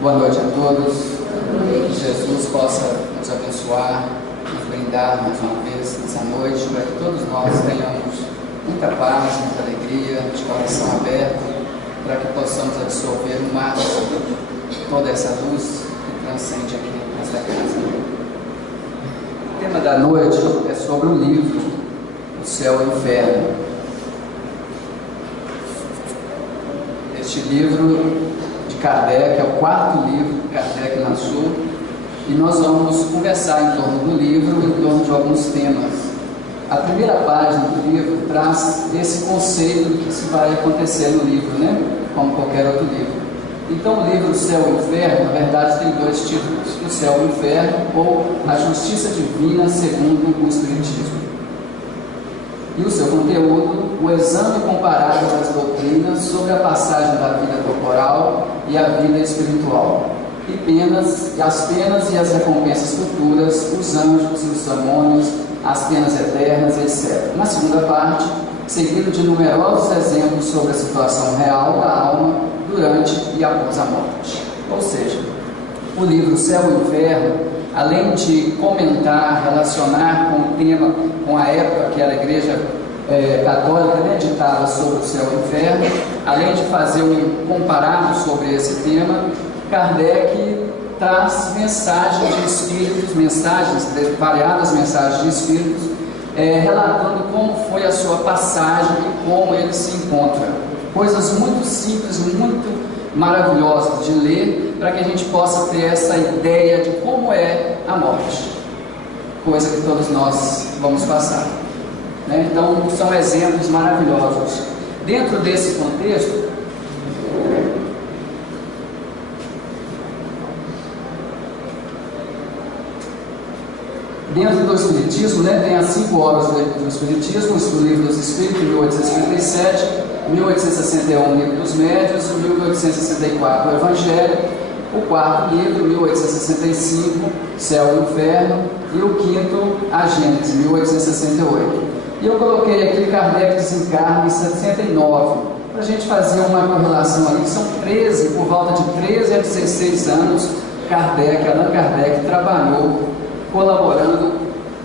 Boa noite a todos. Que Jesus possa nos abençoar, nos brindar mais uma vez nessa noite, para que todos nós tenhamos muita paz, muita alegria, de coração aberto, para que possamos absorver o máximo toda essa luz que transcende aqui nesta casa. O tema da noite é sobre o livro O Céu e o Inferno. Este livro de Kardec é o quarto livro que Kardec lançou, e nós vamos conversar em torno do livro, em torno de alguns temas. A primeira página do livro traz esse conceito do que se vai acontecer no livro, né? Como qualquer outro livro. Então o livro O Céu e o Inferno, na verdade, tem dois títulos: O Céu e o Inferno, ou A Justiça Divina segundo o Espiritismo. E o seu conteúdo, o exame comparado das doutrinas sobre a passagem da vida corporal e a vida espiritual, e as penas e as recompensas futuras, os anjos e os demônios, as penas eternas, etc. Na segunda parte, seguido de numerosos exemplos sobre a situação real da alma durante e após a morte. Ou seja, o livro O Céu e o Inferno, além de comentar, relacionar com o tema, com a época que a igreja católica ditava sobre o céu e o inferno, além de fazer um comparado sobre esse tema, Kardec traz mensagens de espíritos, variadas mensagens de espíritos, relatando como foi a sua passagem e como ele se encontra. Coisas muito simples, muito maravilhosas de ler, para que a gente possa ter essa ideia de como é a morte, coisa que todos nós vamos passar, né? Então são exemplos maravilhosos. Dentro desse contexto, dentro do Espiritismo, né, tem as 5 obras do Espiritismo: o Livro dos Espíritos, 1857, 1861, Livro dos Médios, 1864, o Evangelho, o quarto livro, 1865, Céu e Inferno, e o quinto, a Gênese, 1868. E eu coloquei aqui Kardec desencarna em 69, para a gente fazer uma correlação ali, que são 13, por volta de 13 a 16 anos, Allan Kardec trabalhou, colaborando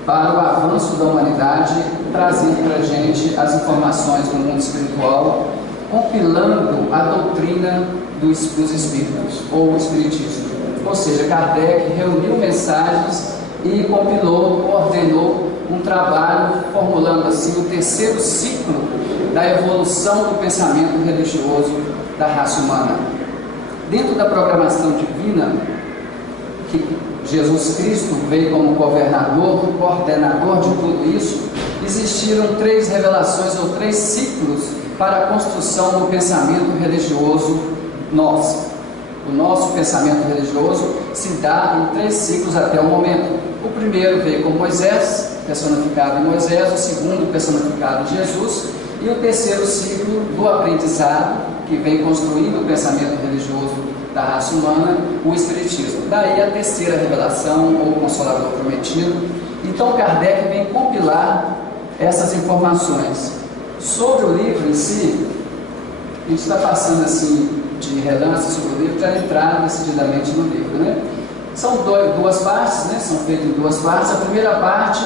para o avanço da humanidade, trazendo para a gente as informações do mundo espiritual, compilando a doutrina dos espíritos, ou o espiritismo. Ou seja, Kardec reuniu mensagens e compilou, ordenou um trabalho, formulando assim o terceiro ciclo da evolução do pensamento religioso da raça humana. Dentro da programação divina, que Jesus Cristo veio como governador, coordenador de tudo isso, existiram 3 revelações ou 3 ciclos para a construção do pensamento religioso nosso. O nosso pensamento religioso se dá em 3 ciclos até o momento. O primeiro veio com Moisés, personificado em Moisés; o segundo, personificado em Jesus; e o terceiro ciclo do aprendizado, que vem construindo o pensamento religioso da raça humana, o Espiritismo. Daí a terceira revelação, ou Consolador Prometido. Então Kardec vem compilar essas informações. Sobre o livro em si, a gente está passando assim de relance sobre o livro para entrar decididamente no livro, né? São duas partes, né? São feitas em 2 partes. A primeira parte,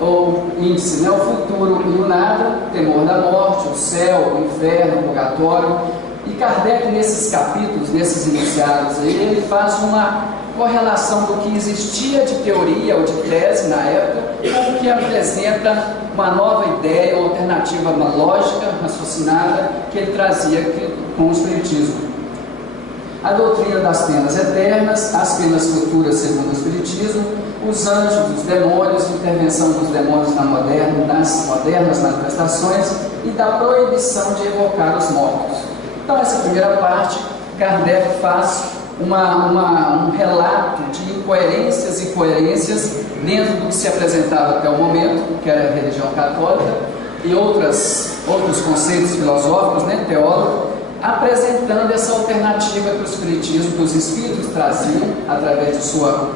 o índice, né? O futuro e o nada, o temor da morte, o céu, o inferno, o purgatório. E Kardec, nesses capítulos, nesses iniciados aí, ele faz uma correlação do que existia de teoria ou de tese na época, com o que apresenta uma nova ideia, uma alternativa, uma lógica raciocinada que ele trazia com o Espiritismo. A doutrina das penas eternas, as penas futuras segundo o Espiritismo, os anjos, os demônios, intervenção dos demônios nas modernas manifestações, e da proibição de evocar os mortos. Então, essa primeira parte, Kardec faz um relato de incoerências e coerências dentro do que se apresentava até o momento, que era a religião católica, e outros conceitos filosóficos, né, teólogos, apresentando essa alternativa que o Espiritismo, que os Espíritos traziam, através de sua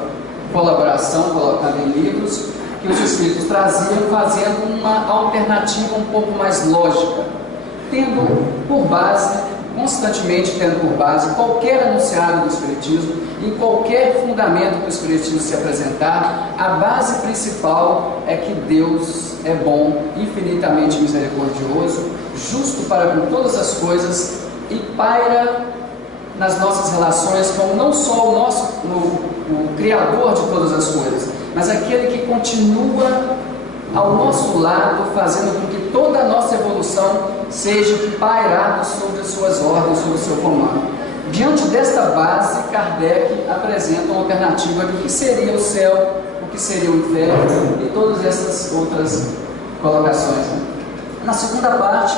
colaboração, colocando em livros, que os Espíritos traziam, fazendo uma alternativa um pouco mais lógica, tendo por base constantemente tendo por base qualquer anunciado do Espiritismo, em qualquer fundamento que o Espiritismo se apresentar, a base principal é que Deus é bom, infinitamente misericordioso, justo para com todas as coisas e paira nas nossas relações como não só o Criador de todas as coisas, mas aquele que continua ao nosso lado, fazendo com que toda a nossa evolução seja pairada sobre as suas ordens, sobre o seu comando. Diante desta base, Kardec apresenta uma alternativa do que seria o céu, o que seria o inferno e todas essas outras colocações. Na segunda parte,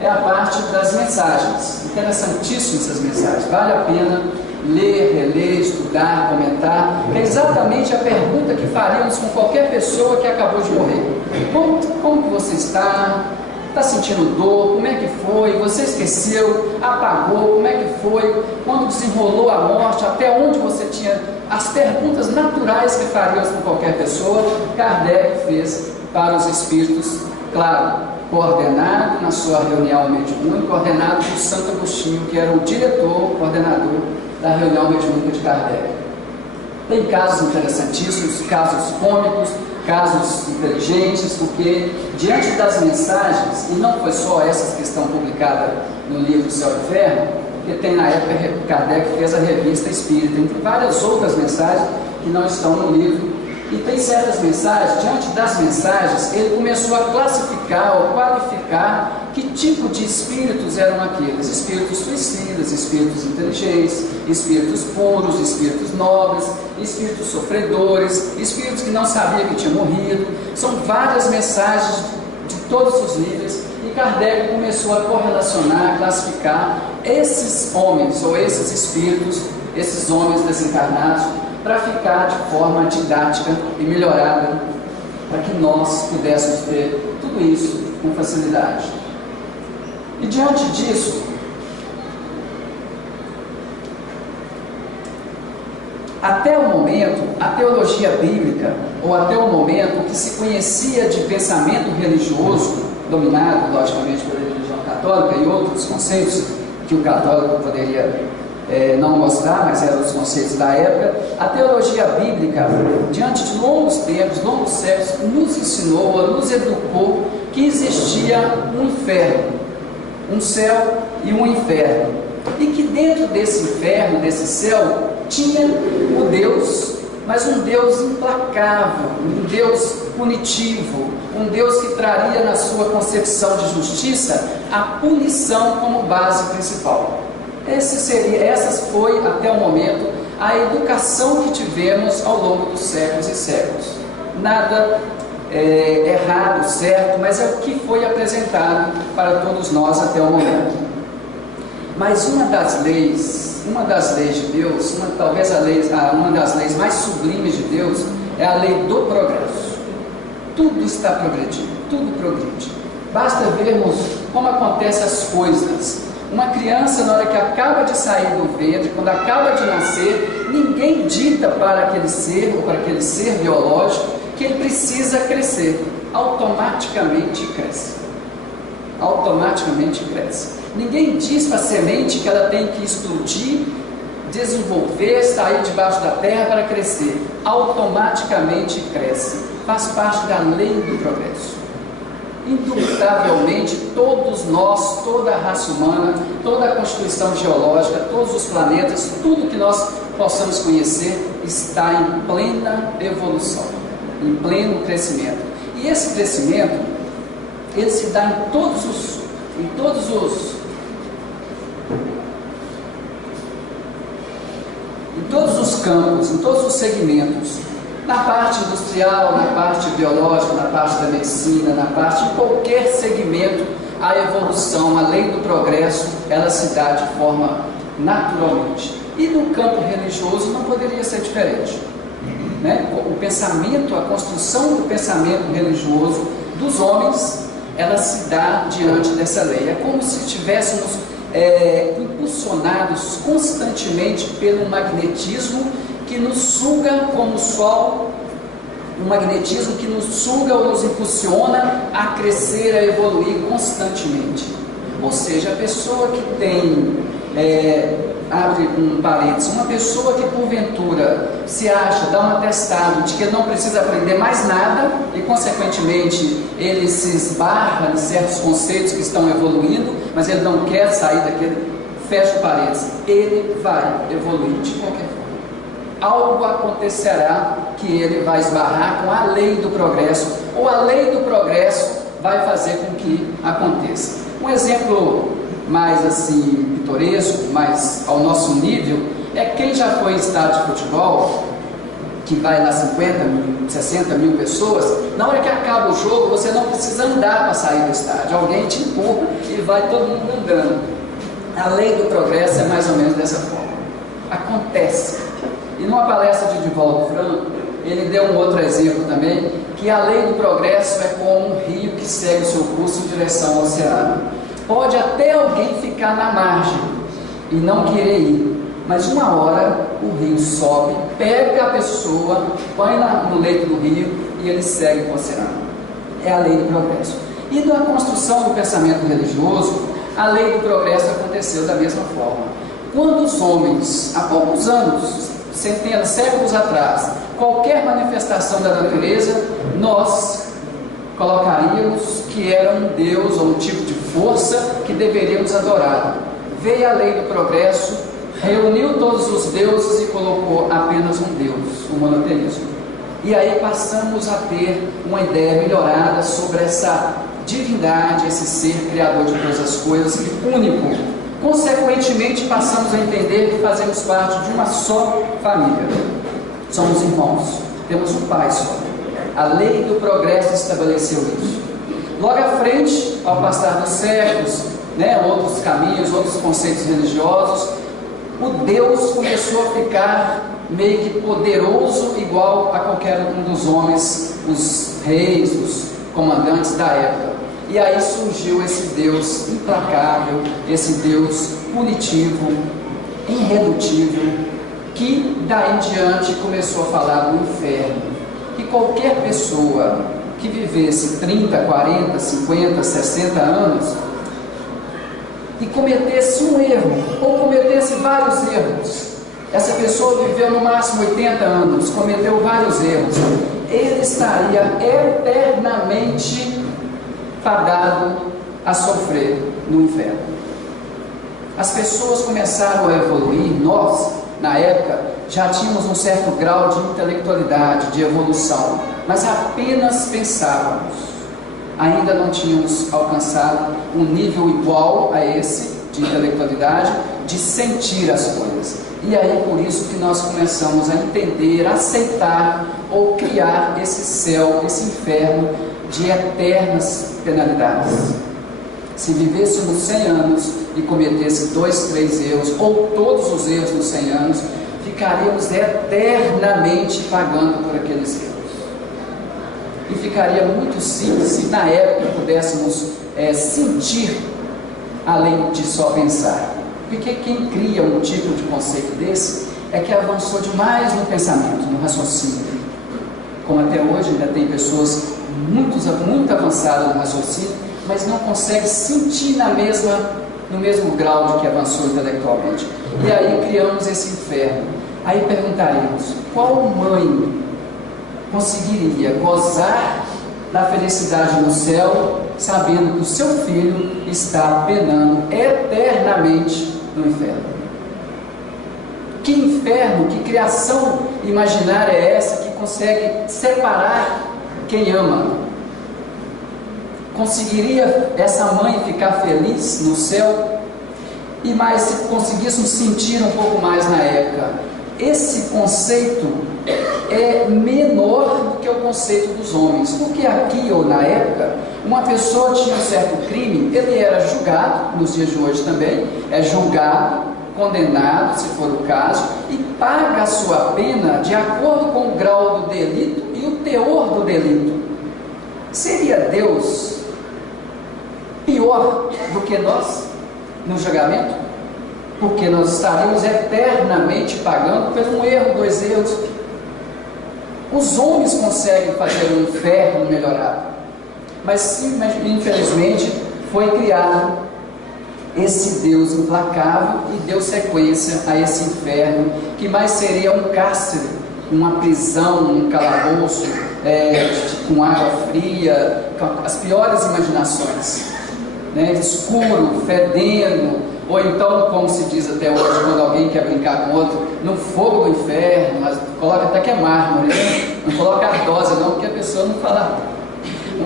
é a parte das mensagens. Interessantíssimas essas mensagens, vale a pena ler, reler, estudar, comentar, que é exatamente a pergunta que faríamos com qualquer pessoa que acabou de morrer. Como que você está? Está sentindo dor? Como é que foi? Você esqueceu? Apagou? Como é que foi? Quando desenrolou a morte? Até onde você tinha? As perguntas naturais que faríamos com qualquer pessoa, Kardec fez para os espíritos, claro, coordenado na sua reunião mediúnica, coordenado por Santo Agostinho, que era o diretor, coordenador da reunião mediúnica de Kardec. Tem casos interessantíssimos, casos cômicos, casos inteligentes, porque diante das mensagens, e não foi só essas que estão publicadas no livro Céu e Inferno, porque tem na época Kardec fez a Revista Espírita, entre várias outras mensagens que não estão no livro. E tem certas mensagens, diante das mensagens, ele começou a classificar ou qualificar que tipo de espíritos eram aqueles: espíritos suicidas, espíritos inteligentes, espíritos puros, espíritos nobres, espíritos sofredores, espíritos que não sabiam que tinham morrido. São várias mensagens de todos os níveis, e Kardec começou a correlacionar, a classificar esses homens ou esses espíritos, esses homens desencarnados, para ficar de forma didática e melhorada, para que nós pudéssemos ver tudo isso com facilidade. E diante disso, até o momento, a teologia bíblica, ou até o momento, o que se conhecia de pensamento religioso, dominado logicamente pela religião católica e outros conceitos que o católico poderia não gostar, mas eram os conceitos da época, a teologia bíblica, diante de longos tempos, longos séculos, nos ensinou, nos educou que existia um inferno, um céu e um inferno, e que dentro desse inferno, desse céu, tinha o Deus, mas um Deus implacável, um Deus punitivo, um Deus que traria na sua concepção de justiça a punição como base principal. Essa foi, até o momento, a educação que tivemos ao longo dos séculos e séculos. Nada errado, certo, mas é o que foi apresentado para todos nós até o momento. Mas uma das leis de Deus, uma das leis mais sublimes de Deus, é a lei do progresso. Tudo está progredindo, tudo progride. Basta vermos como acontecem as coisas. Uma criança, na hora que acaba de sair do ventre, quando acaba de nascer, ninguém dita para aquele ser, ou para aquele ser biológico, que ele precisa crescer. Automaticamente cresce. Automaticamente cresce. Ninguém diz para a semente que ela tem que explodir, desenvolver, sair debaixo da terra para crescer. Automaticamente cresce. Faz parte da lei do progresso. Indubitavelmente, todos nós, toda a raça humana, toda a constituição geológica, todos os planetas, tudo que nós possamos conhecer está em plena evolução, em pleno crescimento. E esse crescimento, ele se dá em todos os campos, em todos os segmentos. Na parte industrial, na parte biológica, na parte da medicina, na parte de qualquer segmento, a evolução, a lei do progresso, ela se dá de forma naturalmente. E no campo religioso não poderia ser diferente. Né? O pensamento, a construção do pensamento religioso dos homens, ela se dá diante dessa lei. É como se estivéssemos impulsionados constantemente pelo magnetismo que nos suga como o sol, um magnetismo que nos suga ou nos impulsiona a crescer, a evoluir constantemente. Ou seja, a pessoa que tem, abre um parênteses, uma pessoa que porventura se acha, dá um atestado de que ele não precisa aprender mais nada e consequentemente ele se esbarra em certos conceitos que estão evoluindo, mas ele não quer sair daquele, fecha o parênteses, ele vai evoluir de qualquer forma. Algo acontecerá que ele vai esbarrar com a lei do progresso, ou a lei do progresso vai fazer com que aconteça. Um exemplo mais assim pitoresco, mais ao nosso nível, é quem já foi em estádio de futebol, que vai lá 50 mil, 60 mil pessoas, na hora que acaba o jogo, você não precisa andar para sair do estádio, alguém te empurra e vai todo mundo andando. A lei do progresso é mais ou menos dessa forma. Acontece. E numa palestra de Divaldo Franco, ele deu um outro exemplo também, que a lei do progresso é como um rio que segue o seu curso em direção ao oceano. Pode até alguém ficar na margem e não querer ir, mas uma hora o rio sobe, pega a pessoa, põe no leito do rio e ele segue para o oceano. É a lei do progresso. E na construção do pensamento religioso, a lei do progresso aconteceu da mesma forma. Quando os homens, há poucos anos, centenas, séculos atrás, qualquer manifestação da natureza, nós colocaríamos que era um Deus ou um tipo de força que deveríamos adorar. Veio a lei do progresso, reuniu todos os deuses e colocou apenas um Deus, o monoteísmo. E aí passamos a ter uma ideia melhorada sobre essa divindade, esse ser criador de todas as coisas, único. Consequentemente, passamos a entender que fazemos parte de uma só família. Somos irmãos, temos um pai só. A lei do progresso estabeleceu isso. Logo à frente, ao passar dos séculos, outros caminhos, outros conceitos religiosos, o Deus começou a ficar meio que poderoso, igual a qualquer um dos homens, os reis, os comandantes da época. E aí surgiu esse Deus implacável, esse Deus punitivo, irredutível, que daí em diante começou a falar do inferno. Que qualquer pessoa que vivesse 30, 40, 50, 60 anos e cometesse um erro, ou cometesse vários erros, essa pessoa viveu no máximo 80 anos, cometeu vários erros, ele estaria eternamente fadado a sofrer no inferno. As pessoas começaram a evoluir, nós, na época, já tínhamos um certo grau de intelectualidade, de evolução, mas apenas pensávamos, ainda não tínhamos alcançado um nível igual a esse de intelectualidade, de sentir as coisas. E aí por isso que nós começamos a entender, aceitar ou criar esse céu, esse inferno de eternas penalidades. Se vivêssemos 100 anos e cometesse 2, 3 erros, ou todos os erros nos 100 anos, ficaríamos eternamente pagando por aqueles erros. E ficaria muito simples se na época pudéssemos sentir, além de só pensar. Porque quem cria um tipo de conceito desse é que avançou demais no pensamento, no raciocínio. Como até hoje ainda tem pessoas muito avançadas no raciocínio, mas não consegue sentir no mesmo grau de que avançou intelectualmente. E aí criamos esse inferno. Aí perguntaríamos, qual mãe conseguiria gozar da felicidade no céu, sabendo que o seu filho está penando eternamente no inferno? Que inferno, que criação imaginária é essa que consegue separar quem ama? Conseguiria essa mãe ficar feliz no céu? E mais, se conseguíssemos sentir um pouco mais na época, esse conceito é menor do que o conceito dos homens, porque aqui ou na época, uma pessoa tinha um certo crime, ele era julgado, nos dias de hoje também, é julgado, condenado, se for o caso, e paga a sua pena de acordo com o grau do delito e o teor do delito. Seria Deus pior do que nós no julgamento? Porque nós estaríamos eternamente pagando por um erro, 2 erros. Os homens conseguem fazer um inferno melhorado, mas infelizmente foi criado esse Deus implacável e deu sequência a esse inferno, que mais seria um cárcere, uma prisão, um calabouço, com água fria, com as piores imaginações, né? Escuro, fedendo, ou então, como se diz até hoje, quando alguém quer brincar com outro, no fogo do inferno, mas coloca até que é mármore, né? Não coloca ardósia não, porque a pessoa não fala.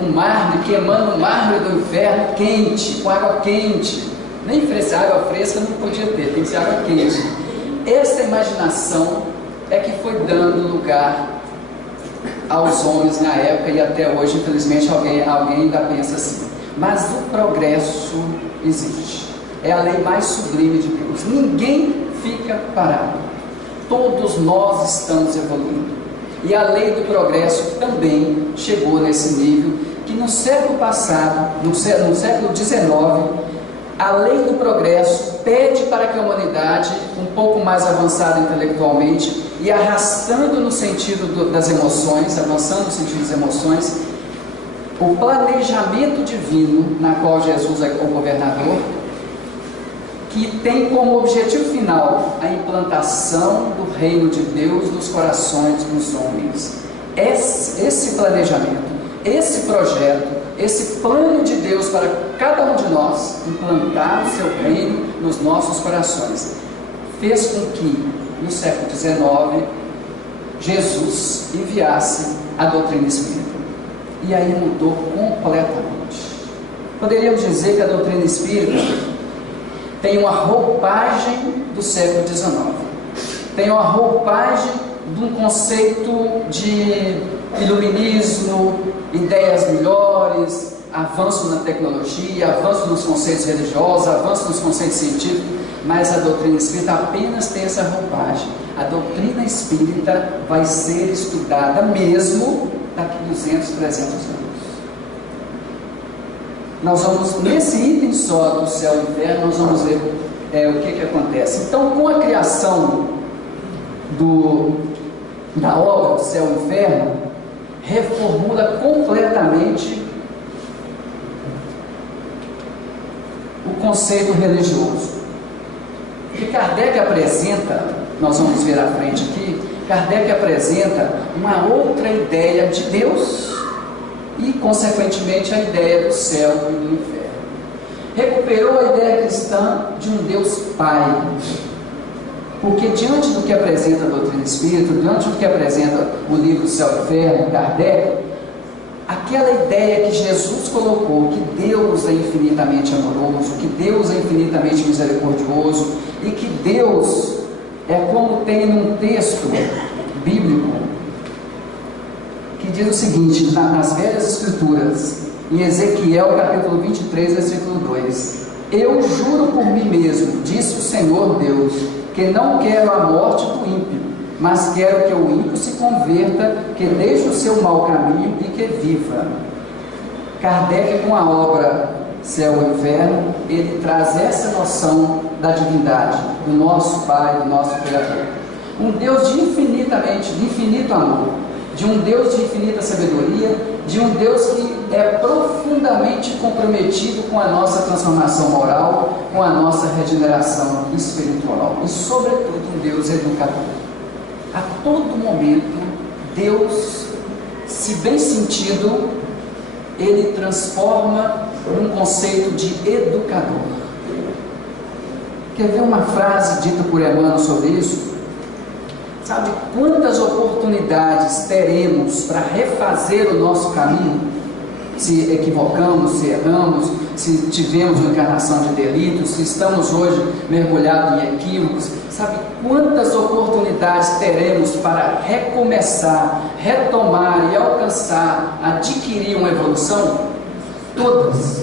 Um mármore, queimando o mármore do inferno, quente, com água quente. Nem água fresca não podia ter, tem que ser água quente. Essa imaginação é que foi dando lugar aos homens na época, e até hoje, infelizmente, alguém ainda pensa assim. Mas o progresso existe. É a lei mais sublime de Deus. Ninguém fica parado. Todos nós estamos evoluindo. E a lei do progresso também chegou nesse nível, que no século passado, no século XIX, a lei do progresso pede para que a humanidade, um pouco mais avançada intelectualmente e arrastando no sentido das emoções, avançando no sentido das emoções, o planejamento divino, na qual Jesus é o governador, que tem como objetivo final a implantação do reino de Deus nos corações dos homens. Esse planejamento, esse projeto, esse plano de Deus para cada um de nós implantar o seu reino nos nossos corações, fez com que no século XIX Jesus enviasse a doutrina espírita, e aí mudou completamente. Poderíamos dizer que a doutrina espírita tem uma roupagem do século XIX, tem uma roupagem de um conceito de iluminismo, ideias melhores, avanço na tecnologia, avanço nos conceitos religiosos, avanço nos conceitos científicos, mas a doutrina espírita apenas tem essa roupagem. A doutrina espírita vai ser estudada mesmo daqui 200, 300 anos. Nós vamos, nesse item só do céu e inferno, nós vamos ver o que acontece. Então, com a criação da obra do céu e inferno, reformula completamente o conceito religioso. E Kardec apresenta, nós vamos ver à frente aqui, Kardec apresenta uma outra ideia de Deus e, consequentemente, a ideia do céu e do inferno. Recuperou a ideia cristã de um Deus Pai, porque diante do que apresenta a doutrina espírita, diante do que apresenta o livro Céu e Inferno, Kardec, aquela ideia que Jesus colocou, que Deus é infinitamente amoroso, que Deus é infinitamente misericordioso, e que Deus é como tem num texto bíblico, que diz o seguinte, nas velhas escrituras, em Ezequiel capítulo 23, versículo 2: eu juro por mim mesmo, disse o Senhor Deus, que não quero a morte do ímpio, mas quero que o ímpio se converta, que deixe o seu mau caminho e que viva. Kardec, com a obra Céu e Inferno, ele traz essa noção da divindade, do nosso Pai, do nosso Criador. Um Deus de infinito amor, de um Deus de infinita sabedoria, de um Deus que é profundamente comprometido com a nossa transformação moral, com a nossa regeneração espiritual e, sobretudo, um Deus educador. A todo momento, Deus, se bem sentido, ele transforma num conceito de educador. Quer ver uma frase dita por Emmanuel sobre isso? Sabe quantas oportunidades teremos para refazer o nosso caminho? Se equivocamos, se erramos, se tivemos uma encarnação de delitos, se estamos hoje mergulhados em equívocos. Sabe quantas oportunidades teremos para recomeçar, retomar e alcançar, adquirir uma evolução? Todas.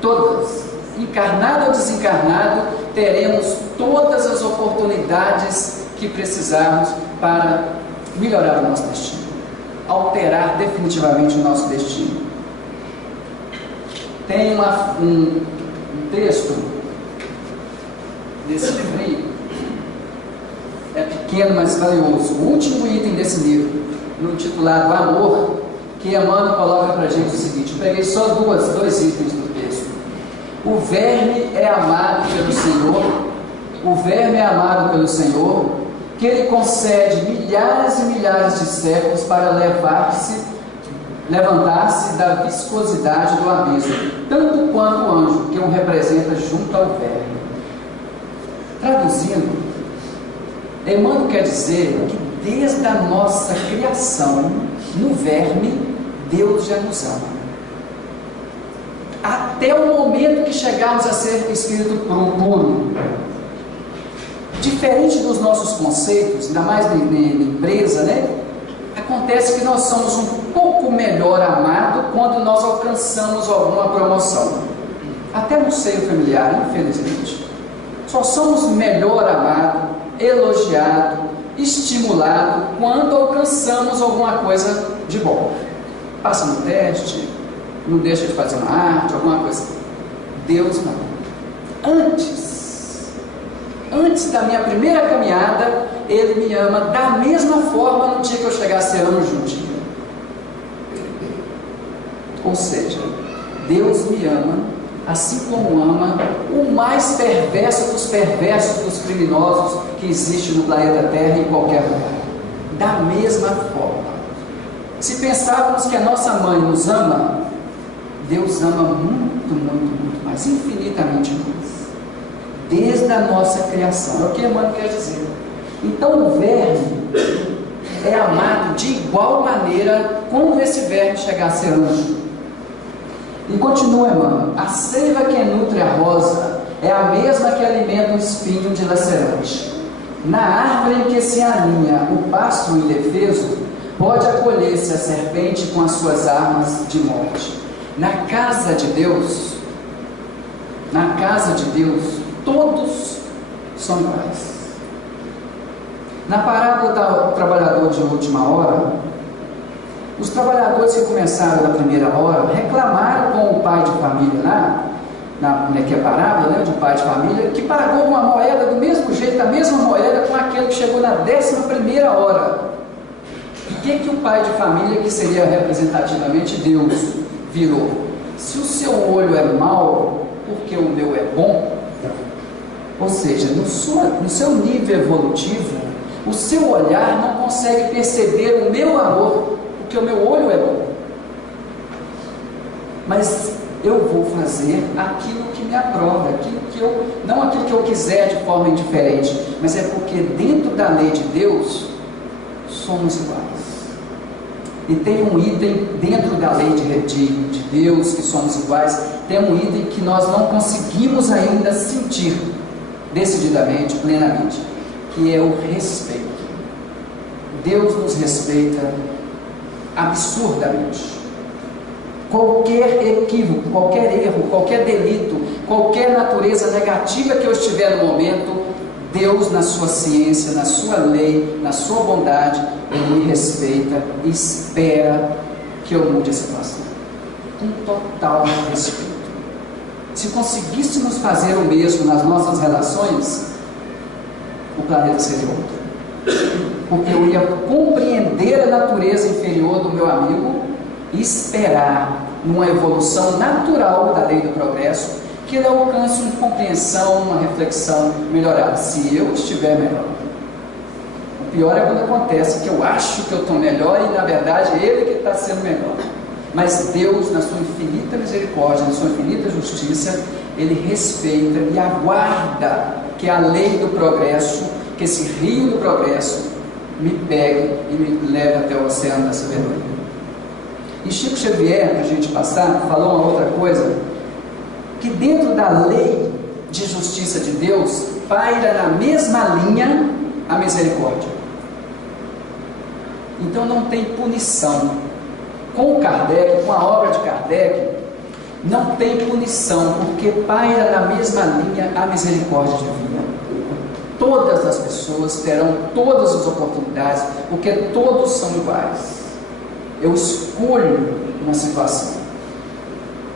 Todas. Encarnado ou desencarnado, teremos todas as oportunidades que precisarmos para melhorar o nosso destino, alterar definitivamente o nosso destino. Tem um texto desse livro, é pequeno, mas valioso, o último item desse livro, no titulado Amor, que Emmanuel coloca para a gente o seguinte: eu peguei só dois itens do texto. O verme é amado pelo Senhor, o verme é amado pelo Senhor, que Ele concede milhares e milhares de séculos para levantar-se da viscosidade do abismo, tanto quanto o anjo que o representa junto ao verme. Traduzindo, Emmanuel quer dizer que desde a nossa criação, no verme, Deus já nos ama. Até o momento que chegarmos a ser espírito puro. Diferente dos nossos conceitos, ainda mais na empresa, né? Acontece que nós somos um pouco melhor amados quando nós alcançamos alguma promoção. Até no seio familiar, infelizmente. Só somos melhor amados, elogiados, estimulados quando alcançamos alguma coisa de bom. Passa no teste, não deixa de fazer uma arte, alguma coisa. Deus não. Antes da minha primeira caminhada, Ele me ama da mesma forma no dia que eu chegar a ser ano juntinho. Ou seja, Deus me ama, assim como ama o mais perverso dos perversos, dos criminosos que existe no planeta Terra e em qualquer lugar. Da mesma forma. Se pensávamos que a nossa mãe nos ama, Deus ama muito, muito, muito mais, infinitamente mais. Desde a nossa criação. É o que Emmanuel quer dizer. Então o verme é amado de igual maneira quando esse verme chegar a ser anjo. E continua Emmanuel: a seiva que nutre a rosa é a mesma que alimenta o espinho dilacerante. Na árvore em que se aninha o pássaro indefeso, pode acolher-se a serpente com as suas armas de morte. Na casa de Deus, todos são iguais. Na parábola do trabalhador de última hora, os trabalhadores que começaram na primeira hora reclamaram com o pai de família que é a parábola, né, de pai de família, que pagou uma moeda do mesmo jeito, a mesma moeda com aquele que chegou na 11ª hora. O que o pai de família, que seria representativamente Deus, virou? Se o seu olho é mau, porque o meu é bom, ou seja, no seu nível evolutivo, o seu olhar não consegue perceber o meu amor, porque o meu olho é bom. Mas eu vou fazer aquilo que me aprova, não aquilo que eu quiser de forma indiferente, mas é porque dentro da lei de Deus, somos iguais. E tem um item dentro da lei de Deus, que somos iguais, tem um item que nós não conseguimos ainda sentir decididamente, plenamente, que é o respeito. Deus nos respeita absurdamente. Qualquer equívoco, qualquer erro, qualquer delito, qualquer natureza negativa que eu estiver no momento, Deus, na sua ciência, na sua lei, na sua bondade, Ele me respeita e espera que eu mude a situação. Com total respeito. Se conseguíssemos fazer o mesmo nas nossas relações, o planeta seria outro. Porque eu ia compreender a natureza inferior do meu amigo e esperar, numa evolução natural da lei do progresso, que ele alcance uma compreensão, uma reflexão melhorada, se eu estiver melhor. O pior é quando acontece que eu acho que eu estou melhor e na verdade é ele que está sendo melhor. Mas Deus, na sua infinita misericórdia, na sua infinita justiça, Ele respeita e aguarda que a lei do progresso, que esse rio do progresso me pegue e me leve até o oceano da sabedoria. E Chico Xavier, para a gente passar, falou uma outra coisa, que dentro da lei de justiça de Deus, paira na mesma linha a misericórdia. Então não tem punição. Com Kardec, com a obra de Kardec, não tem punição, porque paira na mesma linha a misericórdia divina. Todas as pessoas terão todas as oportunidades, porque todos são iguais. Eu escolho uma situação.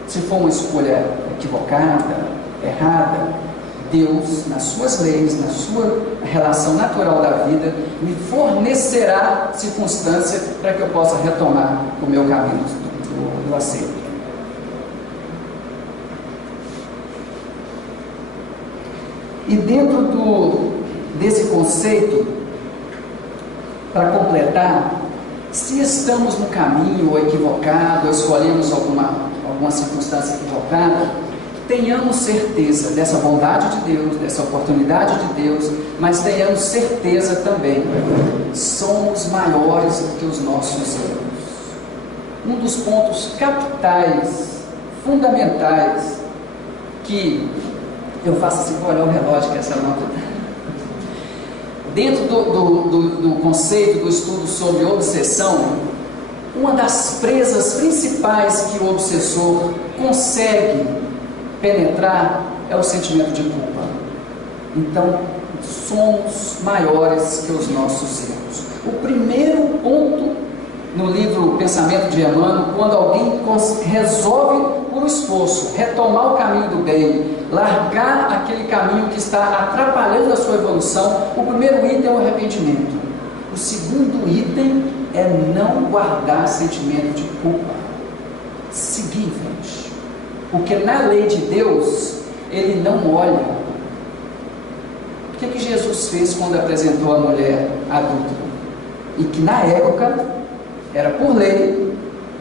Se for uma escolha equivocada, errada, Deus, nas suas leis, na sua relação natural da vida, me fornecerá circunstância para que eu possa retomar o meu caminho do acerto. E dentro desse conceito, para completar, se estamos no caminho ou equivocado, ou escolhemos alguma circunstância equivocada, tenhamos certeza dessa bondade de Deus, dessa oportunidade de Deus, mas tenhamos certeza também, somos maiores do que os nossos erros. Um dos pontos capitais, fundamentais, que eu faço assim, vou olhar o relógio que essa nota. Dentro do conceito do estudo sobre obsessão, uma das presas principais que o obsessor consegue penetrar é o sentimento de culpa. Então, somos maiores que os nossos erros. O primeiro ponto no livro Pensamento de Emmanuel, quando alguém resolve, por esforço, retomar o caminho do bem, largar aquele caminho que está atrapalhando a sua evolução, o primeiro item é o arrependimento. O segundo item é não guardar sentimento de culpa, seguir em frente, porque na lei de Deus ele não olha. O que Jesus fez quando apresentou a mulher adúltera? E que na época era por lei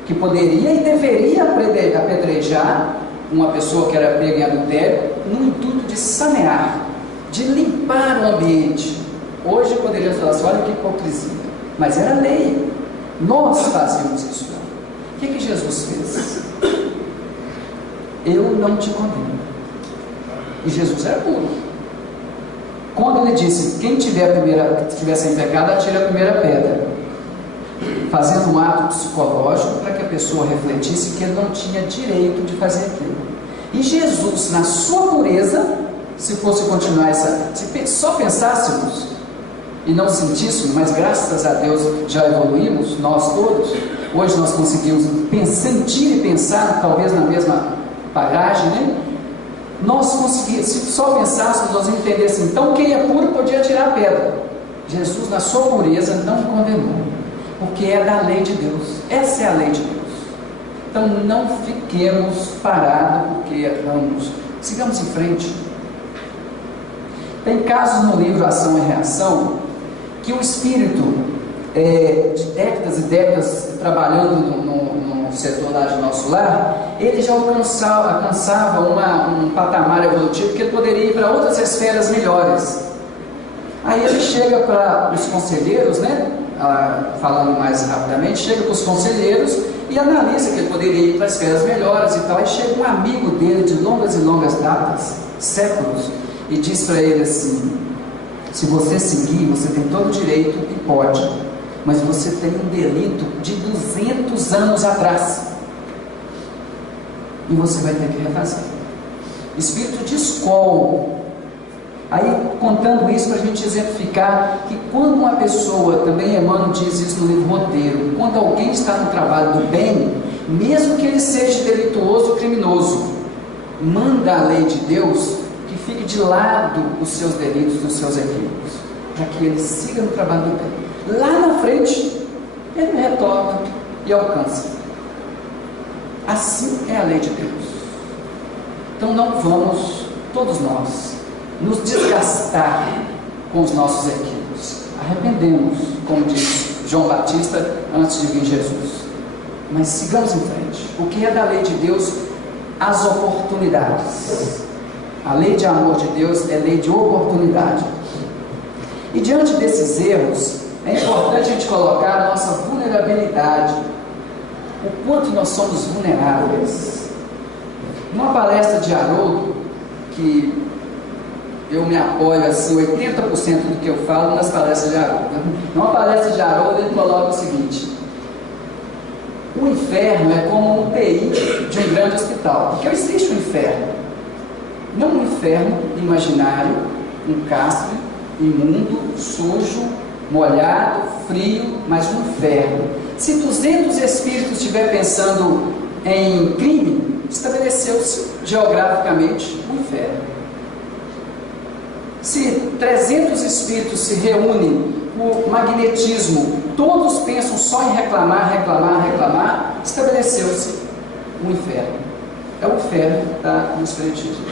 que poderia e deveria apedrejar uma pessoa que era pega em adultério, no intuito de sanear, de limpar o ambiente. Hoje poderíamos falar assim, olha que hipocrisia, mas era lei, nós fazíamos isso. O que Jesus fez? Eu não te condeno. E Jesus era puro. Quando ele disse, quem estiver sem pecado, atire a primeira pedra, fazendo um ato psicológico para que a pessoa refletisse que ele não tinha direito de fazer aquilo. E Jesus, na sua pureza, se fosse continuar se só pensássemos e não sentíssemos, mas graças a Deus já evoluímos, nós todos, hoje nós conseguimos sentir e pensar, talvez na mesma bagagem, né? Nós conseguimos, se só pensássemos, nós entendêssemos, então quem é puro podia tirar a pedra. Jesus, na sua pureza, não condenou, porque é da lei de Deus. Essa é a lei de Deus. Então não fiquemos parados porque erramos, sigamos em frente. Tem casos no livro Ação e Reação que o espírito, de décadas e décadas trabalhando no setor lá de nosso lar, ele já alcançava um patamar evolutivo que ele poderia ir para outras esferas melhores. Aí ele chega para os conselheiros, né? Falando mais rapidamente, chega para os conselheiros e analisa que ele poderia ir para esferas melhores e tal. Aí chega um amigo dele de longas e longas datas, séculos, e diz para ele assim: se você seguir, você tem todo o direito e pode, mas você tem um delito de 200 anos atrás e você vai ter que refazer. Espírito de escola. Aí, contando isso para a gente exemplificar que quando uma pessoa, também Emmanuel diz isso no livro Roteiro, quando alguém está no trabalho do bem, mesmo que ele seja delituoso ou criminoso, manda a lei de Deus que fique de lado os seus delitos, os seus equívocos, para que ele siga no trabalho do bem. Lá na frente, ele retorna e alcança. Assim é a lei de Deus. Então não vamos, todos nós, nos desgastar com os nossos equívocos. Arrependemos, como diz João Batista antes de vir Jesus. Mas sigamos em frente. O que é da lei de Deus? As oportunidades. A lei de amor de Deus é lei de oportunidade. E diante desses erros, é importante a gente colocar a nossa vulnerabilidade. O quanto nós somos vulneráveis. Numa palestra de Haroldo, que eu me apoio assim, 80% do que eu falo nas palestras de Haroldo. Numa palestra de Haroldo, ele coloca o seguinte: o inferno é como um UTI de um grande hospital. Porque existe um inferno. Não um inferno imaginário, um cárcere, imundo, sujo, molhado, frio, mas um inferno. Se 200 espíritos estiver pensando em crime, estabeleceu-se geograficamente um inferno. Se 300 espíritos se reúnem por magnetismo, todos pensam só em reclamar, reclamar, reclamar, estabeleceu-se um inferno. É o inferno no espiritismo.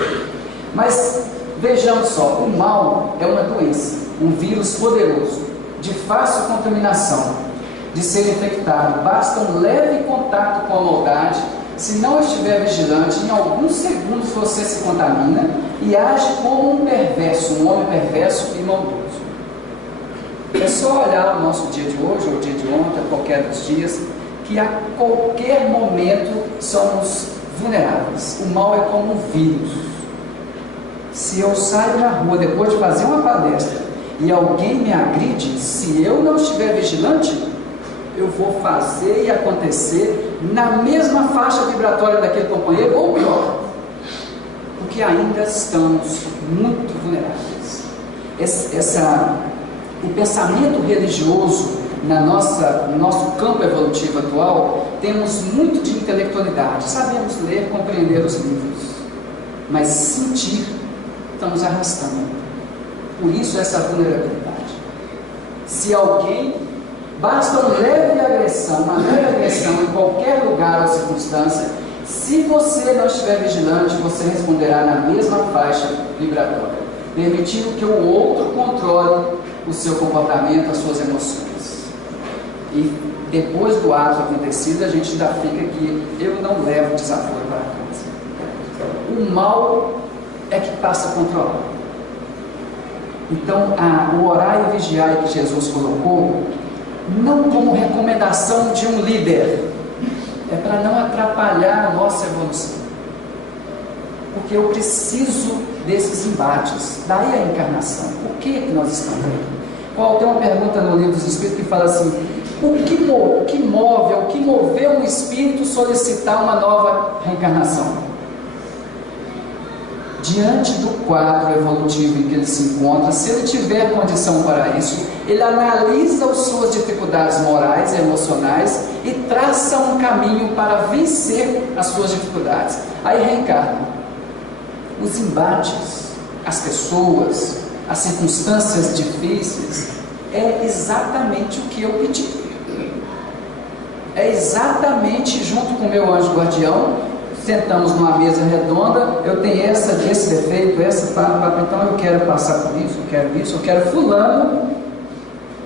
Mas Vejamos só, o mal é uma doença, um vírus poderoso, de fácil contaminação, de ser infectado. Basta um leve contato com a maldade. Se não estiver vigilante, em alguns segundos você se contamina e age como um perverso, um homem perverso e maldoso. É só olhar o nosso dia de hoje, ou o dia de ontem, qualquer dos dias, que a qualquer momento somos vulneráveis. O mal é como um vírus. Se eu saio na rua depois de fazer uma palestra e alguém me agride, se eu não estiver vigilante, eu vou fazer e acontecer na mesma faixa vibratória daquele companheiro, ou pior, porque ainda estamos muito vulneráveis. O pensamento religioso no nosso campo evolutivo atual, temos muito de intelectualidade, sabemos ler, compreender os livros, mas sentir, estamos arrastando. Por isso essa vulnerabilidade. Se alguém, basta uma leve agressão em qualquer lugar ou circunstância, se você não estiver vigilante, você responderá na mesma faixa vibratória, permitindo que o outro controle o seu comportamento, as suas emoções. E depois do ato acontecido, a gente ainda fica aqui, eu não levo desaforo para casa. O mal é que passa a controlar. Então, o orar e vigiar que Jesus colocou, não como recomendação de um líder, é para não atrapalhar a nossa evolução. Porque eu preciso desses embates, daí a encarnação. Por que nós estamos aqui? Tem uma pergunta no Livro dos Espíritos que fala assim: o que moveu um espírito solicitar uma nova reencarnação? Diante do quadro evolutivo em que ele se encontra, se ele tiver condição para isso, ele analisa as suas dificuldades morais e emocionais e traça um caminho para vencer as suas dificuldades. Aí reencarna. Os embates, as pessoas, as circunstâncias difíceis, é exatamente o que eu pedi. É exatamente junto com o meu anjo guardião, sentamos numa mesa redonda, eu tenho esse defeito, então eu quero passar por isso, eu quero fulano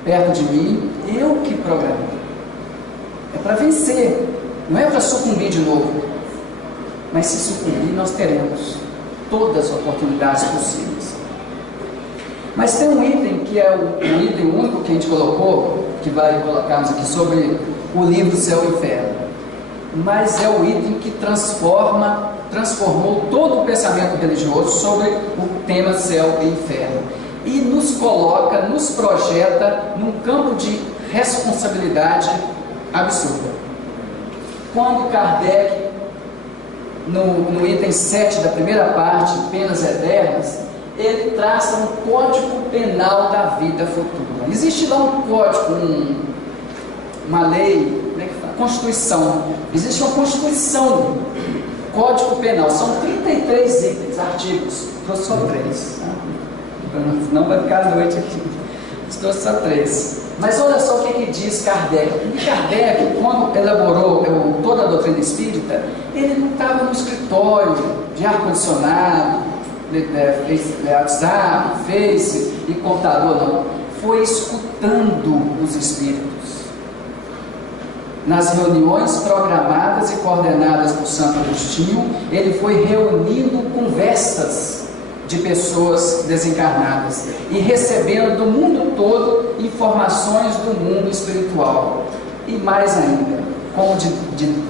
perto de mim, eu que programo. É para vencer, não é para sucumbir de novo. Mas se sucumbir, nós teremos todas as oportunidades possíveis. Mas tem um item que é o item único que a gente colocou, que vai colocarmos aqui sobre o livro Céu e Inferno. Mas é o item que transformou todo o pensamento religioso sobre o tema céu e inferno. E nos coloca, nos projeta num campo de responsabilidade absurda. Quando Kardec, no item 7 da primeira parte, Penas Eternas, ele traça um código penal da vida futura. Existe lá um código, uma lei, Constituição. Existe uma Constituição, Código Penal. São 33 itens, artigos. Trouxe só 3. Não vai ficar à noite aqui. Trouxe só 3. Mas olha só o que diz Kardec. E Kardec, quando elaborou toda a doutrina espírita, ele não estava no escritório de ar-condicionado, WhatsApp, Face e computador, não. Foi escutando os espíritos. Nas reuniões programadas e coordenadas por Santo Agostinho, ele foi reunindo conversas de pessoas desencarnadas e recebendo do mundo todo informações do mundo espiritual. E mais ainda, como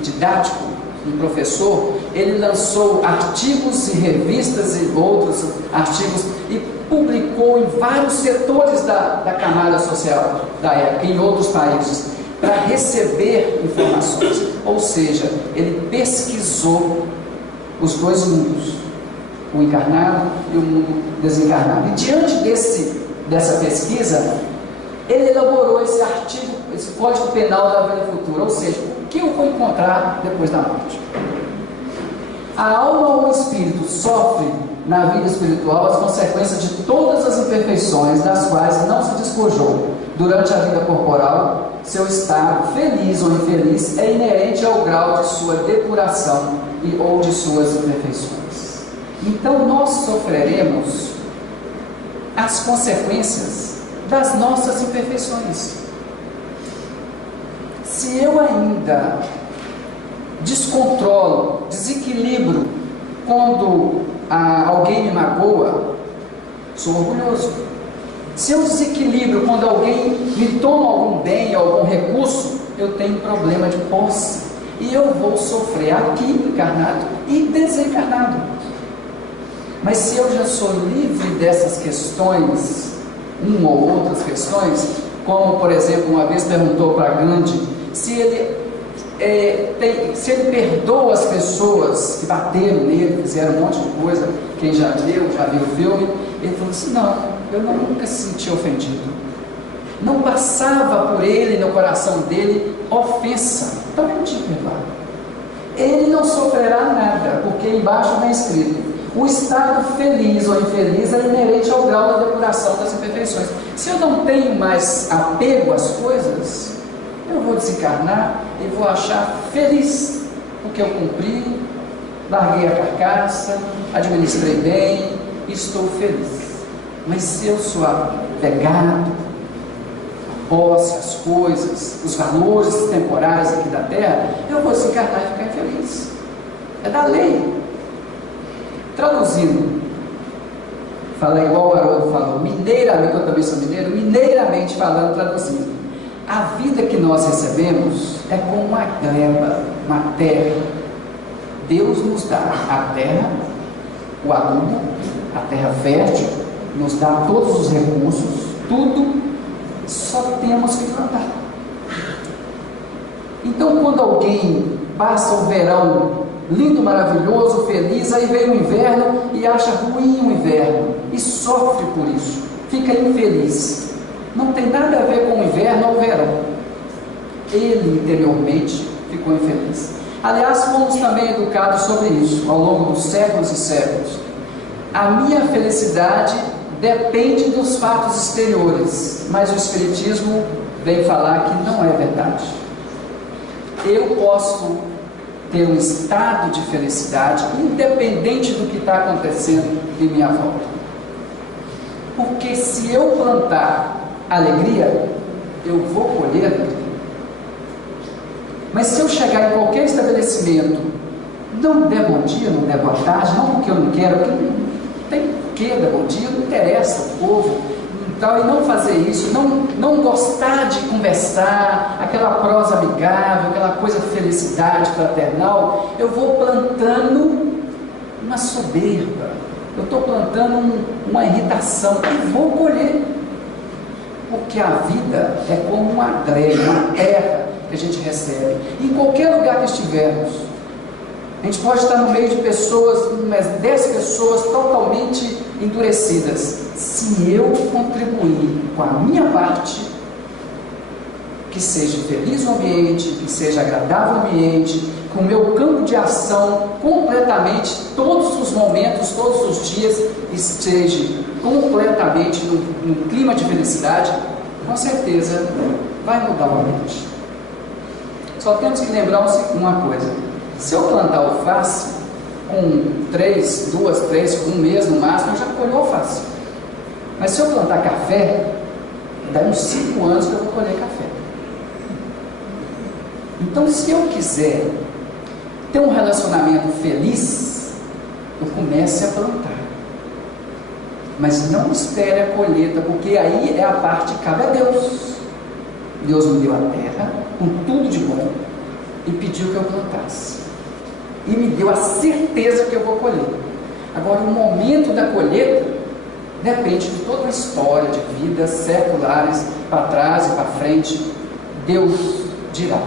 didático, um professor, ele lançou artigos e revistas e outros artigos e publicou em vários setores da camada social da época, em outros países, para receber informações. Ou seja, ele pesquisou os dois mundos, o encarnado e o mundo desencarnado. E diante dessa pesquisa, ele elaborou esse artigo, esse Código Penal da Vida Futura. Ou seja, o que eu vou encontrar depois da morte? A alma ou o espírito sofre na vida espiritual as consequências de todas as imperfeições das quais não se despojou durante a vida corporal. Seu estado, feliz ou infeliz, é inerente ao grau de sua depuração ou de suas imperfeições. Então nós sofreremos as consequências das nossas imperfeições. Se eu ainda descontrolo, desequilibro quando alguém me magoa, sou orgulhoso. Se eu desequilibro quando alguém me toma algum bem, algum recurso, eu tenho problema de posse. E eu vou sofrer aqui encarnado e desencarnado. Mas se eu já sou livre dessas questões, uma ou outras questões, como por exemplo, uma vez perguntou para Gandhi se ele perdoa as pessoas que bateram nele, fizeram um monte de coisa. Quem já viu o filme, ele falou assim: não, eu nunca se senti ofendido, não passava por ele, no coração dele, ofensa. Então eu tinha que perdoar. Ele não sofrerá nada, porque embaixo vem escrito: o estado feliz ou infeliz é inerente ao grau da depuração das imperfeições. Se eu não tenho mais apego às coisas, eu vou desencarnar e vou achar feliz, porque eu cumpri, larguei a carcaça, administrei bem, estou feliz. Mas se eu sou apegado à posse, às coisas, os valores temporais aqui da Terra, eu vou desencarnar e ficar infeliz. É da lei. Traduzindo, fala igual o Haroldo falou, mineiramente, eu também sou mineiro, mineiramente falando, traduzindo. A vida que nós recebemos é como uma gleba, uma terra. Deus nos dá a terra, o adubo, a terra fértil, nos dá todos os recursos, tudo, só temos que plantar. Então, quando alguém passa o verão lindo, maravilhoso, feliz, aí vem o inverno e acha ruim o inverno e sofre por isso, fica infeliz. Não tem nada a ver com o inverno ou o verão. Ele interiormente ficou infeliz. Aliás, fomos também educados sobre isso ao longo dos séculos e séculos. A minha felicidade depende dos fatos exteriores, mas o Espiritismo vem falar que não é verdade. Eu posso ter um estado de felicidade independente do que está acontecendo em minha volta. Porque se eu plantar alegria, eu vou colher alegria. Mas se eu chegar em qualquer estabelecimento, não der bom dia, não der boa tarde, não porque eu não quero, porque não tem que dar bom dia, não interessa o povo, e não fazer isso, não gostar de conversar, aquela prosa amigável, aquela coisa felicidade fraternal, eu vou plantando uma soberba, eu estou plantando uma irritação e vou colher. Porque a vida é como uma gleba, uma terra que a gente recebe. Em qualquer lugar que estivermos, a gente pode estar no meio de pessoas, umas 10 pessoas totalmente endurecidas. Se eu contribuir com a minha parte, que seja feliz o ambiente, que seja agradável o ambiente, com o meu campo de ação completamente, todos os momentos, todos os dias, esteja completamente no clima de felicidade, com certeza vai mudar o ambiente. Só temos que lembrar uma coisa: se eu plantar alface, com 2, 3, um mês no máximo, eu já colho alface. Mas se eu plantar café, dá uns 5 anos que eu vou colher café. Então, se eu quiser ter um relacionamento feliz, eu comece a plantar. Mas não espere a colheita, porque aí é a parte que cabe a Deus. Deus me deu a terra com tudo de bom e pediu que eu plantasse. E me deu a certeza que eu vou colher. Agora, o momento da colheita depende de toda uma história de vidas seculares, para trás e para frente. Deus dirá.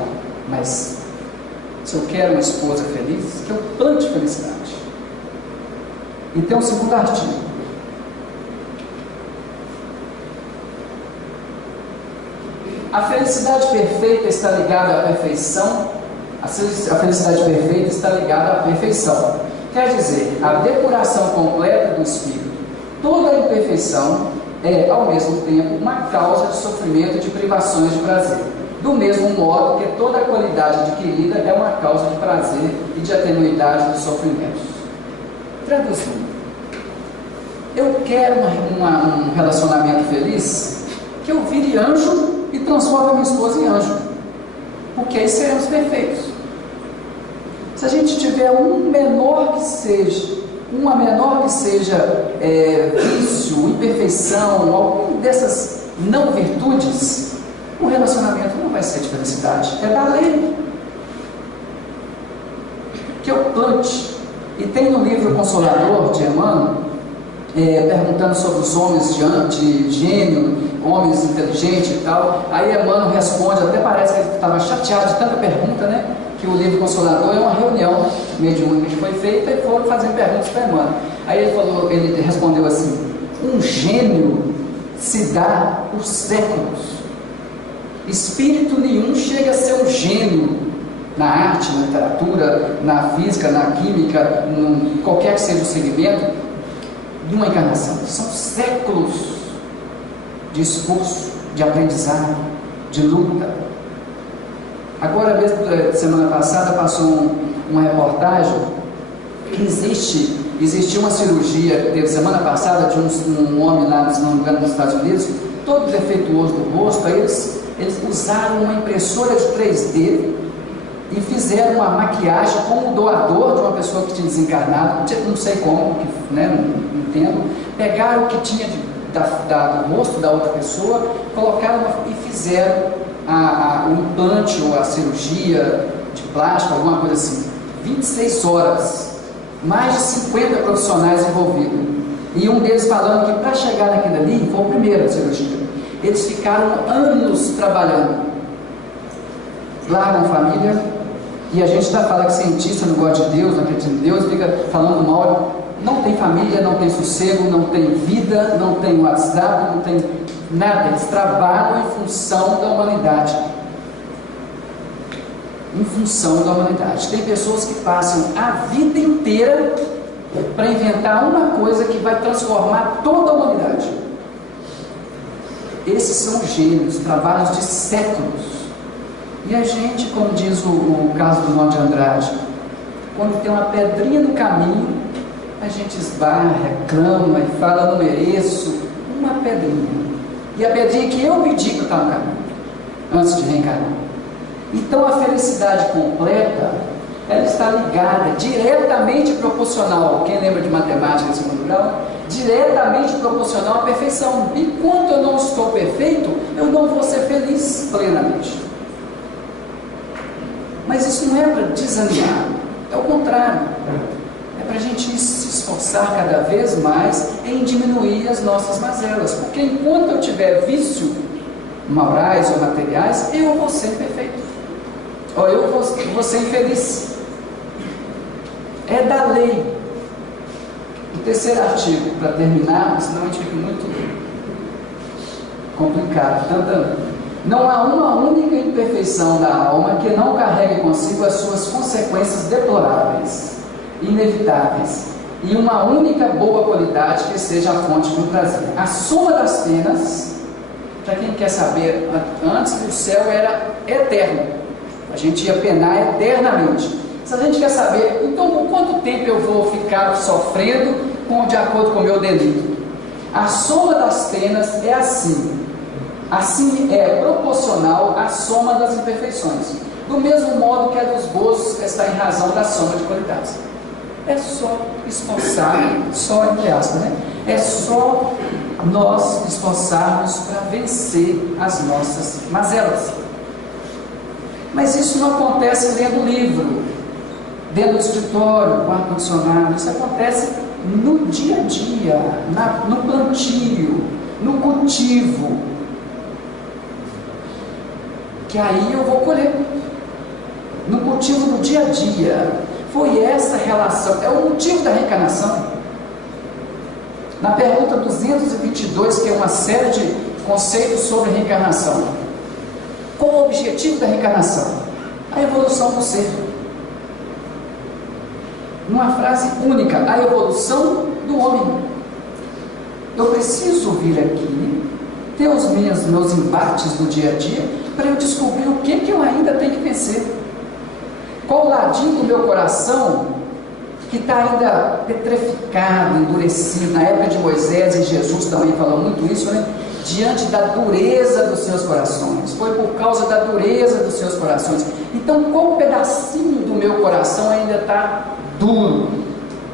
Mas se eu quero uma esposa feliz, que eu plante felicidade. Então, o segundo artigo: a felicidade perfeita está ligada à perfeição. A felicidade perfeita está ligada à perfeição. Quer dizer, a depuração completa do espírito. Toda imperfeição é, ao mesmo tempo, uma causa de sofrimento e de privações de prazer. Do mesmo modo que toda a qualidade adquirida é uma causa de prazer e de atenuidade dos sofrimentos. Traduzindo, Eu quero um relacionamento feliz, que eu vire anjo e transforme a minha esposa em anjo, porque aí seremos perfeitos. Se a gente tiver uma menor que seja vício, imperfeição, alguma dessas não virtudes, o relacionamento não vai ser de felicidade, é da lei. Que eu plante. E tem no livro Consolador de Emmanuel, perguntando sobre os homens de gênio, homens inteligentes e tal. Aí Emmanuel responde, até parece que ele estava chateado de tanta pergunta, né? Que o livro Consolador é uma reunião mediúnica que foi feita e foram fazendo perguntas para Emmanuel. Aí ele respondeu assim: um gênio se dá por séculos. Espírito nenhum chega a ser um gênio na arte, na literatura, na física, na química, qualquer que seja o segmento, de uma encarnação. São séculos de esforço, de aprendizado, de luta. Agora mesmo, semana passada, passou uma reportagem que existiu uma cirurgia que teve semana passada de um homem lá, se não me engano, nos Estados Unidos, todo defeituoso do rosto. Aí eles usaram uma impressora de 3D e fizeram uma maquiagem como o doador de uma pessoa que tinha desencarnado, não sei como, né, não entendo. Pegaram o que tinha do rosto da outra pessoa, colocaram e fizeram o implante ou a cirurgia de plástico, alguma coisa assim. 26 horas, mais de 50 profissionais envolvidos, e um deles falando que para chegar naquilo ali, foi a primeira cirurgia, eles ficaram anos trabalhando, largam a família. E a gente está falando que cientista não gosta de Deus, não acredita em Deus, fica falando mal. Não tem família, não tem sossego, não tem vida, não tem WhatsApp, não tem nada. Eles trabalham em função da humanidade. Em função da humanidade. Tem pessoas que passam a vida inteira para inventar uma coisa que vai transformar toda a humanidade. Esses são gênios, trabalhos de séculos. E a gente, como diz o caso do Nó de Andrade, quando tem uma pedrinha no caminho, a gente esbarra, reclama e fala: não mereço. Uma pedrinha. E a pedrinha que eu pedi para estar no caminho, antes de reencarnar. Então a felicidade completa, ela está ligada, diretamente proporcional, quem lembra de matemática em segundo grau? Diretamente proporcional à perfeição. Enquanto eu não estou perfeito, eu não vou ser feliz plenamente. Mas isso não é para desanimar, é o contrário, é para a gente se esforçar cada vez mais em diminuir as nossas mazelas, porque enquanto eu tiver vício morais ou materiais, eu vou ser imperfeito, ou eu vou ser infeliz. É da lei. O terceiro artigo, para terminar, senão a gente fica muito complicado. Não há uma única imperfeição da alma que não carregue consigo as suas consequências deploráveis, inevitáveis, e uma única boa qualidade que seja a fonte do prazer. A soma das penas, para quem quer saber, antes o céu era eterno, a gente ia penar eternamente. Se a gente quer saber, então por quanto tempo eu vou ficar sofrendo de acordo com o meu delito? A soma das penas é assim. Assim é proporcional à soma das imperfeições, do mesmo modo que a dos gozos está em razão da soma de qualidades. É só esforçar, só entre aspas, né? É só nós esforçarmos para vencer as nossas mazelas. Mas isso não acontece lendo livro, dentro do escritório, com ar-condicionado. Isso acontece no dia a dia, no plantio, no cultivo, que aí eu vou colher. No cultivo do dia a dia. Foi essa relação, é o motivo da reencarnação. Na pergunta 222, que é uma série de conceitos sobre reencarnação, qual o objetivo da reencarnação? A evolução do ser. Numa frase única: a evolução do homem. Eu preciso vir aqui, ter os meus embates do dia a dia, para eu descobrir o que eu ainda tenho que vencer. Qual o ladinho do meu coração que está ainda petrificado, endurecido. Na época de Moisés e Jesus também falou muito isso, né? Diante da dureza dos seus corações. Foi por causa da dureza dos seus corações. Então, qual pedacinho do meu coração ainda está duro,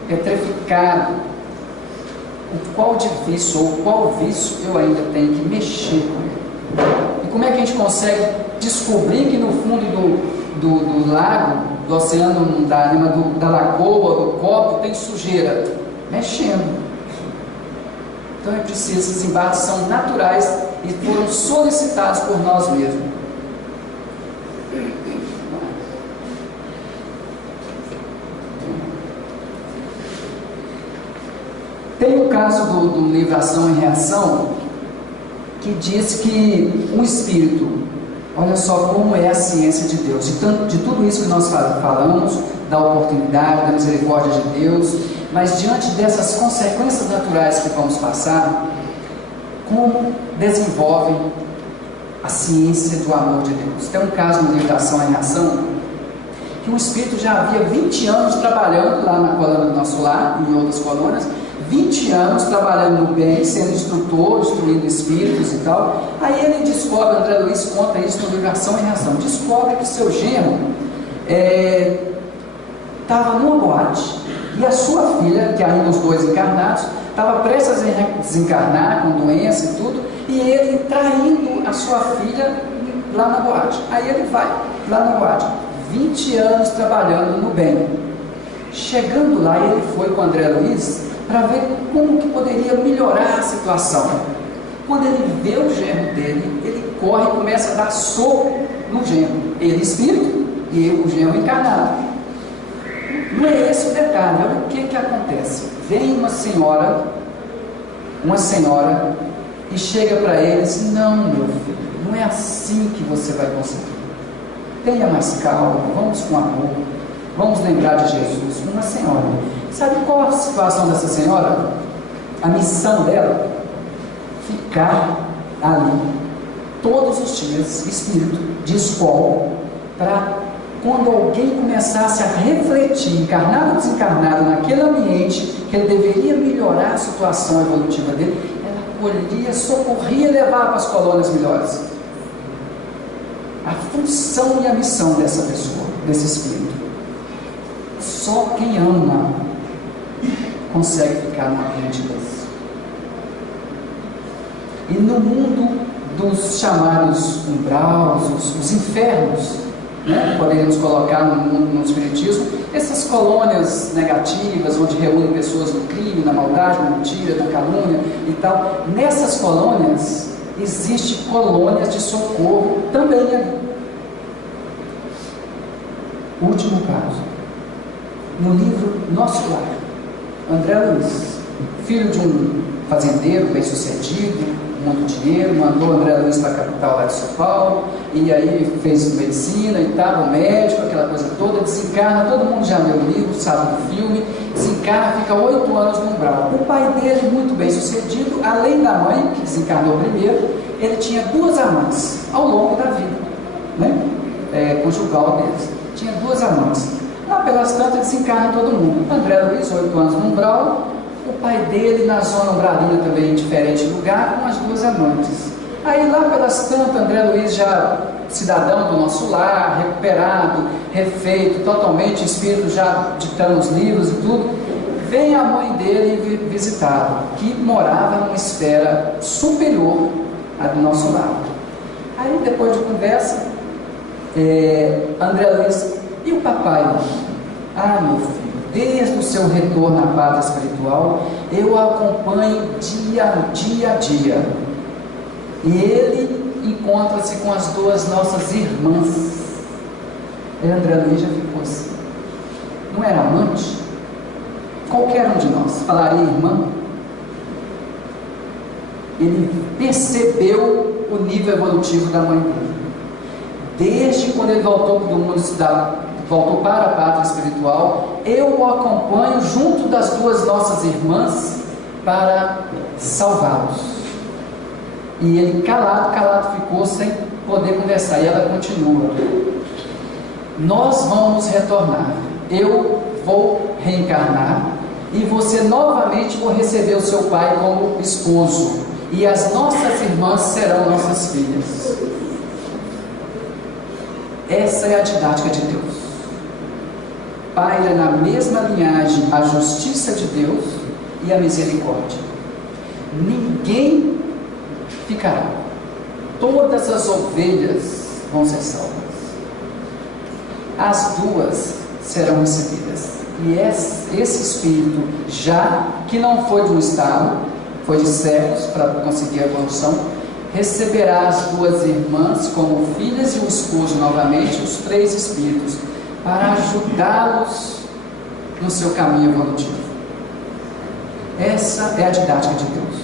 petrificado? Qual vício ou qual vício eu ainda tenho que mexer com ele? E como é que a gente consegue descobrir que no fundo do lago, do oceano, não dá, da lagoa, do copo, tem sujeira? Mexendo. Então é preciso, esses embates são naturais e foram solicitados por nós mesmos. Tem o caso do livro Ação e Reação, que diz que um espírito, olha só como é a ciência de Deus, de tudo isso que nós falamos, da oportunidade, da misericórdia de Deus, mas diante dessas consequências naturais que vamos passar, como desenvolve a ciência do amor de Deus. Tem um caso no livro da Ação e Reação, que um espírito já havia 20 anos trabalhando lá na colônia do nosso lar, em outras colônias, 20 anos trabalhando no bem, sendo instrutor, instruindo espíritos e tal. Aí ele descobre, André Luiz conta isso no livro Ação e Reação, descobre que seu genro estava numa boate, e a sua filha, que ainda os dois encarnados, estava prestes a desencarnar com doença e tudo, e ele traindo a sua filha lá na boate. Aí ele vai lá na boate, 20 anos trabalhando no bem. Chegando lá, ele foi com o André Luiz para ver como que poderia melhorar a situação. Quando ele vê o genro dele, ele corre e começa a dar soco no genro. Ele espírito e eu, o genro encarnado. Não é esse o detalhe. Olha o que acontece. Vem uma senhora e chega para ele e diz: não, meu filho, não é assim que você vai conseguir. Tenha mais calma, vamos com amor, vamos lembrar de Jesus. Uma senhora. Sabe qual a situação dessa senhora? A missão dela? Ficar ali todos os dias, espírito de escola, para quando alguém começasse a refletir, encarnado ou desencarnado, naquele ambiente, que ele deveria melhorar a situação evolutiva dele, ela acolhia, socorria e levava para as colônias melhores. A função e a missão dessa pessoa, desse espírito. Só quem ama consegue ficar num ambiente desse. E no mundo dos chamados umbraus, os infernos, né, poderíamos colocar no espiritismo, essas colônias negativas, onde reúnem pessoas no crime, na maldade, na mentira, na calúnia e tal, nessas colônias existem colônias de socorro também ali. Último caso, no livro Nosso Lar, André Luiz, filho de um fazendeiro bem-sucedido, muito dinheiro, mandou André Luiz para a capital lá de São Paulo, e aí fez medicina e tal, médico, aquela coisa toda, desencarna, todo mundo já leu o livro, sabe do filme, desencarna, fica 8 anos no umbral. O pai dele, muito bem-sucedido, além da mãe, que desencarnou primeiro, ele tinha 2 amantes ao longo da vida, né? Conjugal deles. Tinha 2 amantes. Lá pelas tantas desencarna todo mundo. André Luiz, 8 anos no umbral, o pai dele na zona umbralina também, em diferente lugar, com as 2 amantes. Aí lá pelas tantas, André Luiz já cidadão do nosso lar, recuperado, refeito, totalmente espírito, já ditando os livros e tudo, vem a mãe dele visitá-lo, que morava numa esfera superior à do nosso lar. Aí depois de conversa, André Luiz: e o papai? Ah, meu filho, desde o seu retorno à pátria espiritual, eu o acompanho dia a dia. E ele encontra-se com as 2 nossas irmãs. E André Luiz já ficou assim. Não era amante? Qualquer um de nós falaria irmã. Ele percebeu o nível evolutivo da mãe dele. Desde quando ele voltou do mundo voltou para a pátria espiritual, eu o acompanho junto das 2 nossas irmãs para salvá-los. E ele calado ficou sem poder conversar. E ela continua: nós vamos retornar. Eu vou reencarnar e você novamente vou receber o seu pai como esposo, e as nossas irmãs serão nossas filhas. Essa é a didática de Deus. Paira na mesma linhagem a justiça de Deus e a misericórdia. Ninguém ficará. Todas as ovelhas vão ser salvas. As duas serão recebidas. E esse espírito, já que não foi de um estado, foi de séculos para conseguir a evolução, receberá as duas irmãs como filhas e o esposo novamente, os três espíritos, para ajudá-los no seu caminho evolutivo. Essa é a didática de Deus.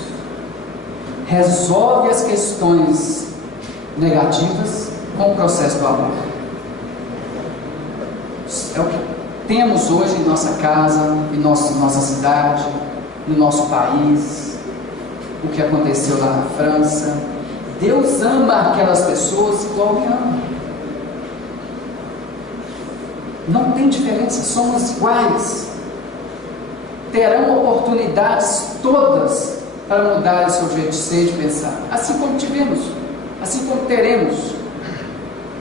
Resolve as questões negativas com o processo do amor. É o que temos hoje em nossa casa, em nossa cidade, no nosso país, o que aconteceu lá na França. Deus ama aquelas pessoas igual me ama. Não tem diferença, somos iguais. Terão oportunidades todas para mudar o seu jeito de ser e de pensar, assim como tivemos, assim como teremos,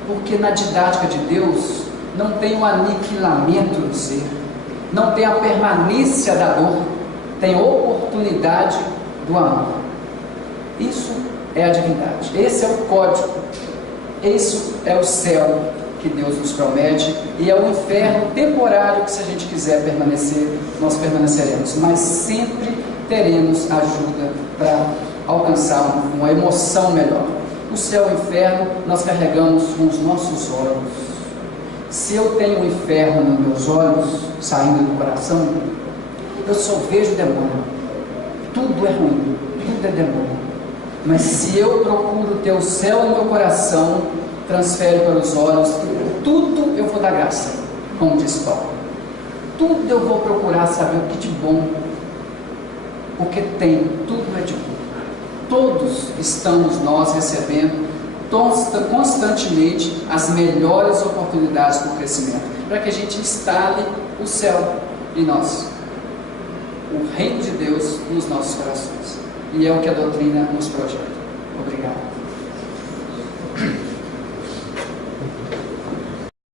porque na didática de Deus não tem o aniquilamento do ser, não tem a permanência da dor, tem oportunidade do amor. Isso é a divindade, esse é o código, esse é o céu que Deus nos promete, e é o inferno temporário que, se a gente quiser permanecer, nós permaneceremos, mas sempre teremos ajuda para alcançar uma emoção melhor. O céu e o inferno nós carregamos com os nossos olhos. Se eu tenho o inferno nos meus olhos, saindo do coração, eu só vejo demônio. Tudo é ruim, tudo é demônio. Mas se eu procuro ter o céu no meu coração, transfere para os olhos, tudo eu vou dar graça, como diz Paulo. Tudo eu vou procurar saber o que de bom, porque tem, tudo é de bom. Todos estamos nós recebendo constantemente as melhores oportunidades do crescimento, para que a gente instale o céu em nós, o reino de Deus nos nossos corações. E é o que a doutrina nos projeta. Obrigado.